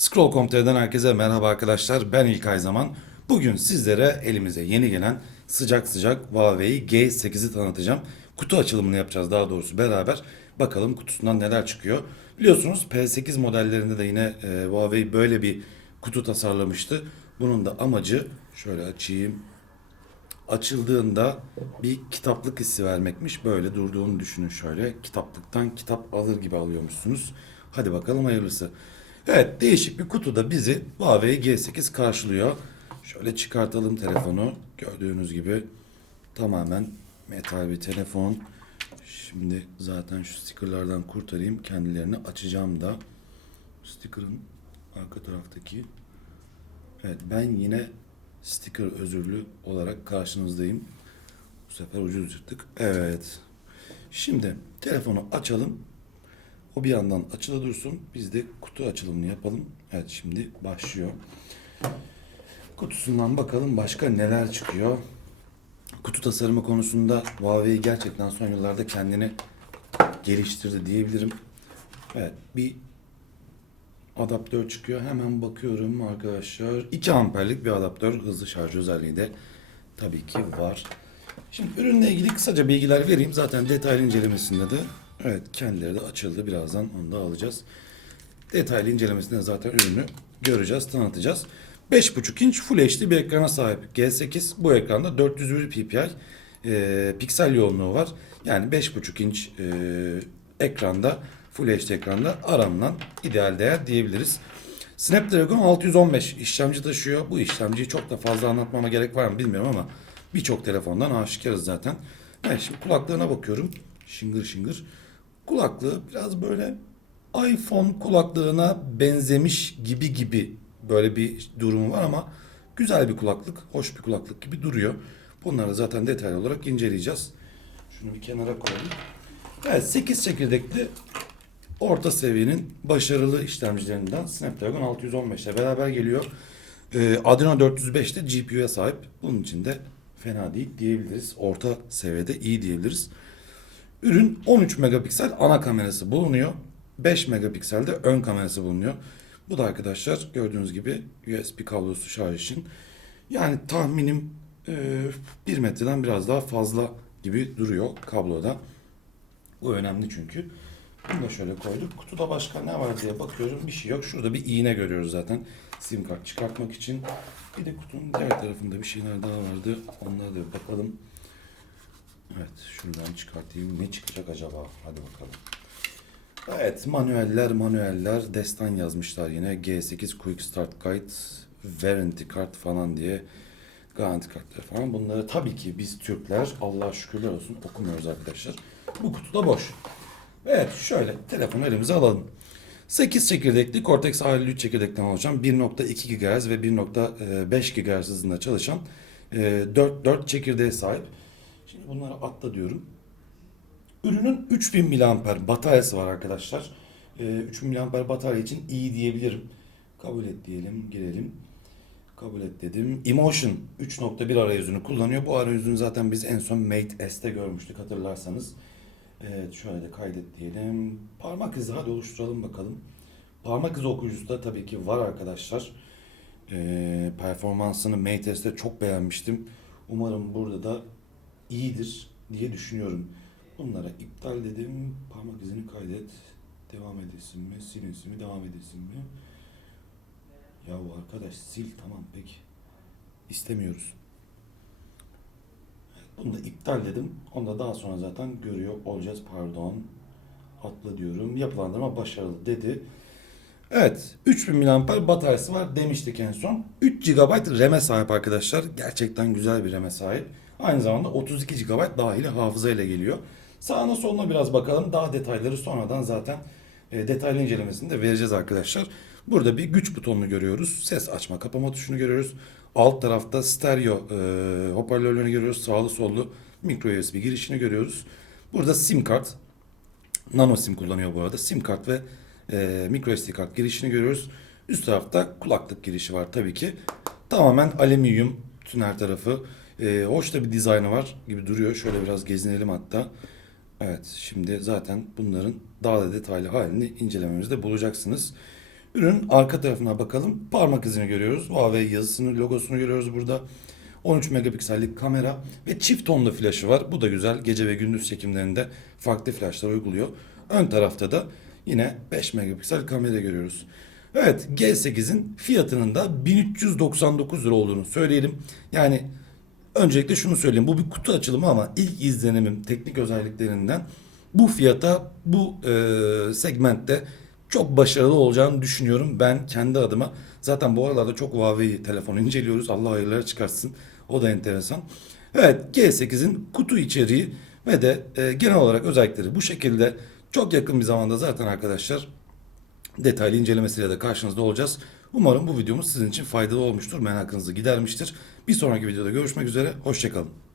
Scroll.com.tr'den herkese merhaba arkadaşlar. Ben İlkay Zaman. Bugün sizlere elimize yeni gelen sıcak sıcak Huawei G8'i tanıtacağım. Kutu açılımını yapacağız daha doğrusu beraber. Bakalım kutusundan neler çıkıyor. Biliyorsunuz P8 modellerinde de yine e, Huawei böyle bir kutu tasarlamıştı. Bunun da amacı şöyle açayım. Açıldığında bir kitaplık hissi vermekmiş. Böyle durduğunu düşünün şöyle. Kitaplıktan kitap alır gibi alıyormuşsunuz. Hadi bakalım hayırlısı. Evet değişik bir kutuda bizi Huawei G8 karşılıyor. Şöyle çıkartalım telefonu. Gördüğünüz gibi tamamen metal bir telefon. Şimdi zaten şu stickerlardan kurtarayım. Kendilerini açacağım da. Sticker'ın arka taraftaki Evet ben yine sticker özürlü olarak karşınızdayım. Bu sefer ucuz yırttık. Evet. Şimdi telefonu açalım. O bir yandan açılı dursun. Biz de kutu açılımını yapalım. Evet şimdi başlıyor. Kutusundan bakalım başka neler çıkıyor. Kutu tasarımı konusunda Huawei gerçekten son yıllarda kendini geliştirdi diyebilirim. Evet bir adaptör çıkıyor. Hemen bakıyorum arkadaşlar. 2 amperlik bir adaptör. Hızlı şarj özelliği de tabii ki var. Şimdi ürünle ilgili kısaca bilgiler vereyim. Zaten detaylı incelemesinde de evet kendileri de açıldı. Birazdan onu da alacağız. Detaylı incelemesinde zaten ürünü göreceğiz, tanıtacağız. 5.5 inç Full HD bir ekrana sahip G8. Bu ekranda 401 ppi e, piksel yoğunluğu var. Yani 5.5 inç e, ekranda Full HD ekranda aranılan ideal değer diyebiliriz. Snapdragon 615 işlemci taşıyor. Bu işlemciyi çok da fazla anlatmama gerek var mı bilmiyorum ama birçok telefondan aşikarız zaten. Evet şimdi kulaklığına bakıyorum. Şıngır şıngır. Kulaklığı biraz böyle iPhone kulaklığına benzemiş gibi gibi böyle bir durumu var ama güzel bir kulaklık, hoş bir kulaklık gibi duruyor. Bunları zaten detaylı olarak inceleyeceğiz. Şunu bir kenara koyalım. Evet 8 çekirdekli orta seviyenin başarılı işlemcilerinden Snapdragon 615 ile beraber geliyor. Ee, Adreno 405 de GPU'ya sahip. Bunun için de fena değil diyebiliriz. Orta seviyede iyi diyebiliriz. Ürün 13 megapiksel ana kamerası bulunuyor. 5 megapiksel de ön kamerası bulunuyor. Bu da arkadaşlar gördüğünüz gibi USB kablosu şarj için. Yani tahminim 1 metreden biraz daha fazla gibi duruyor kabloda. Bu önemli çünkü. Bunu da şöyle koyduk. Kutuda başka ne var diye bakıyorum. Bir şey yok. Şurada bir iğne görüyoruz zaten. Sim kart çıkartmak için. Bir de kutunun diğer tarafında bir şeyler daha vardı. Onlara da bakalım. Evet şuradan çıkartayım. Ne çıkacak acaba? Hadi bakalım. Evet manueller manueller destan yazmışlar yine. G8 Quick Start Guide, Warranty Kart falan diye. Garanti kartları falan. Bunları tabii ki biz Türkler Allah'a şükürler olsun okumuyoruz arkadaşlar. Bu kutu da boş. Evet şöyle telefonu elimize alalım. 8 çekirdekli Cortex A53 çekirdekten oluşan 1.2 GHz ve 1.5 GHz hızında çalışan 4, 4 çekirdeğe sahip. Şimdi bunları atla diyorum. Ürünün 3000 mAh bataryası var arkadaşlar. Ee, 3000 mAh batarya için iyi diyebilirim. Kabul et diyelim, girelim. Kabul et dedim. Emotion 3.1 arayüzünü kullanıyor. Bu arayüzünü zaten biz en son Mate S'te görmüştük hatırlarsanız. Evet şöyle de kaydet diyelim. Parmak izi hadi oluşturalım bakalım. Parmak izi okuyucusu da tabii ki var arkadaşlar. Ee, performansını Mate S'te çok beğenmiştim. Umarım burada da iyidir diye düşünüyorum. Bunlara iptal dedim. Parmak izini kaydet. Devam edesin mi? Silinsin mi? Devam edesin mi? Ya arkadaş sil tamam peki. İstemiyoruz. Bunu da iptal dedim. Onu da daha sonra zaten görüyor olacağız. Pardon. Atla diyorum. Yapılandırma başarılı dedi. Evet. 3000 mAh bataryası var demiştik en son. 3 GB RAM'e sahip arkadaşlar. Gerçekten güzel bir RAM'e sahip. Aynı zamanda 32 GB dahili hafıza ile geliyor. Sağına soluna biraz bakalım. Daha detayları sonradan zaten e, detaylı incelemesini de vereceğiz arkadaşlar. Burada bir güç butonunu görüyoruz. Ses açma kapama tuşunu görüyoruz. Alt tarafta stereo e, hoparlörlerini görüyoruz. Sağlı sollu micro USB girişini görüyoruz. Burada sim kart. Nano sim kullanıyor bu arada. Sim kart ve e, micro SD kart girişini görüyoruz. Üst tarafta kulaklık girişi var tabii ki. Tamamen alüminyum bütün her tarafı. E, hoş da bir dizaynı var gibi duruyor. Şöyle biraz gezinelim hatta. Evet şimdi zaten bunların daha da detaylı halini incelememizde bulacaksınız. Ürünün arka tarafına bakalım. Parmak izini görüyoruz. Huawei yazısını, logosunu görüyoruz burada. 13 megapiksellik kamera ve çift tonlu flaşı var. Bu da güzel. Gece ve gündüz çekimlerinde farklı flaşlar uyguluyor. Ön tarafta da yine 5 megapiksel kamera görüyoruz. Evet G8'in fiyatının da 1399 lira olduğunu söyleyelim. Yani öncelikle şunu söyleyeyim. Bu bir kutu açılımı ama ilk izlenimim teknik özelliklerinden bu fiyata bu e, segmentte çok başarılı olacağını düşünüyorum ben kendi adıma. Zaten bu aralarda çok Huawei telefonu inceliyoruz. Allah hayırlara çıkarsın. O da enteresan. Evet G8'in kutu içeriği ve de e, genel olarak özellikleri bu şekilde çok yakın bir zamanda zaten arkadaşlar detaylı incelemesiyle de karşınızda olacağız. Umarım bu videomuz sizin için faydalı olmuştur. Merakınızı gidermiştir. Bir sonraki videoda görüşmek üzere. Hoşçakalın.